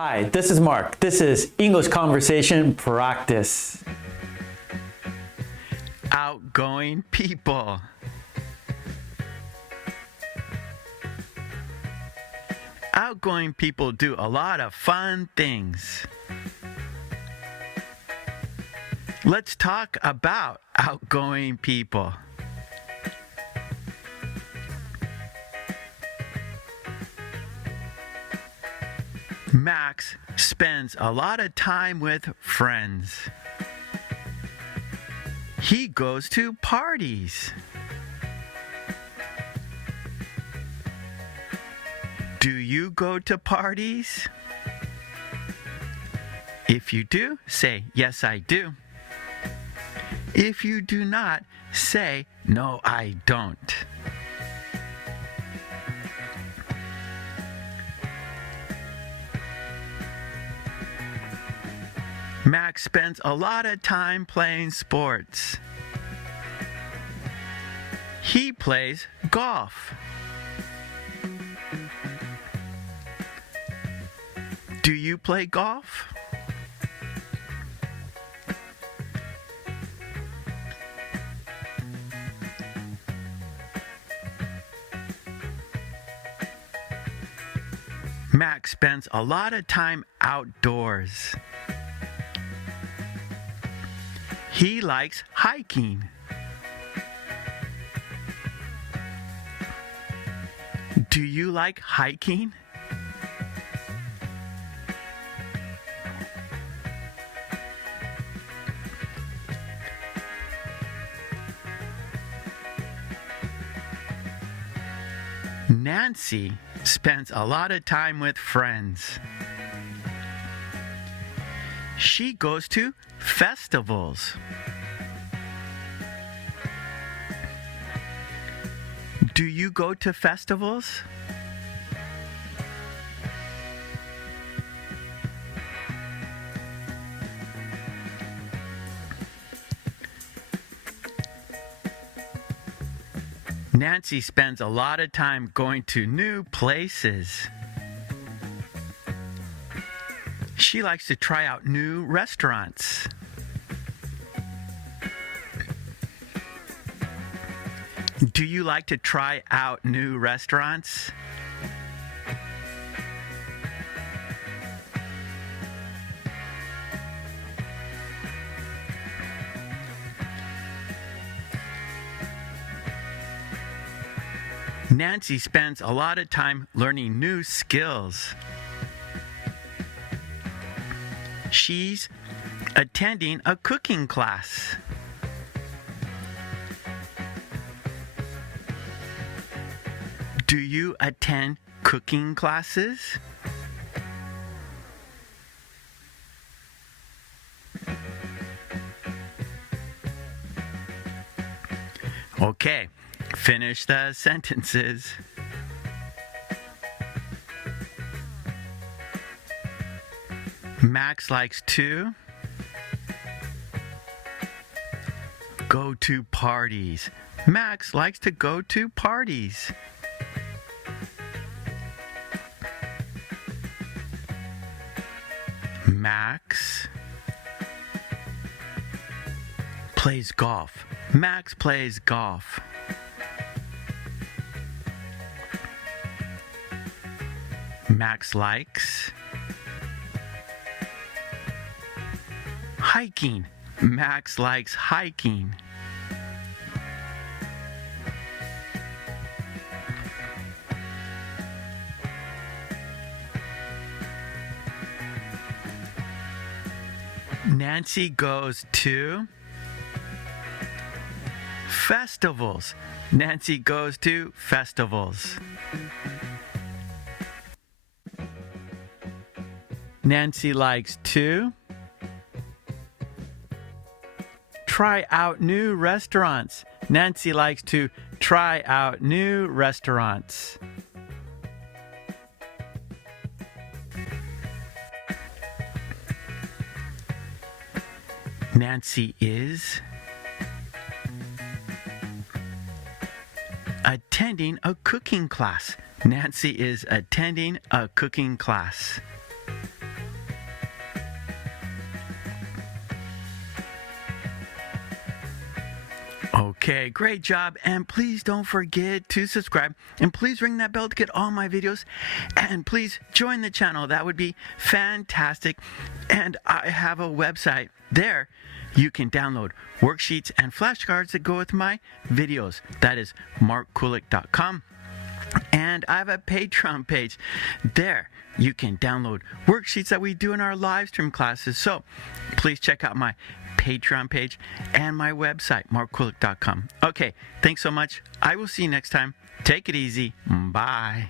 Hi, this is Mark. This is English Conversation Practice. Outgoing people. Outgoing people do a lot of fun things. Let's talk about outgoing people. Max spends a lot of time with friends. He goes to parties. Do you go to parties? If you do, say, yes, I do. If you do not, say, no, I don't. Max spends a lot of time playing sports. He plays golf. Do you play golf? Max spends a lot of time outdoors. He likes hiking. Do you like hiking? Nancy spends a lot of time with friends. She goes to festivals. Do you go to festivals? Nancy spends a lot of time going to new places. She likes to try out new restaurants. Do you like to try out new restaurants? Nancy spends a lot of time learning new skills. She's attending a cooking class. Do you attend cooking classes? Okay, finish the sentences. Max likes to go to parties. Max likes to go to parties. Max plays golf. Max plays golf. Max likes hiking. Max likes hiking. Nancy goes to festivals. Nancy goes to festivals. Nancy likes to try out new restaurants. Nancy likes to try out new restaurants. Nancy is attending a cooking class. Nancy is attending a cooking class. Okay, great job. And please don't forget to subscribe. And please ring that bell to get all my videos. And please join the channel. That would be fantastic. And I have a website there. You can download worksheets and flashcards that go with my videos. That is mkulek.com. And I have a Patreon page. There you can download worksheets that we do in our live stream classes. So please check out my Patreon page and my website, mkulek.com. Okay, thanks so much. I will see you next time. Take it easy. Bye.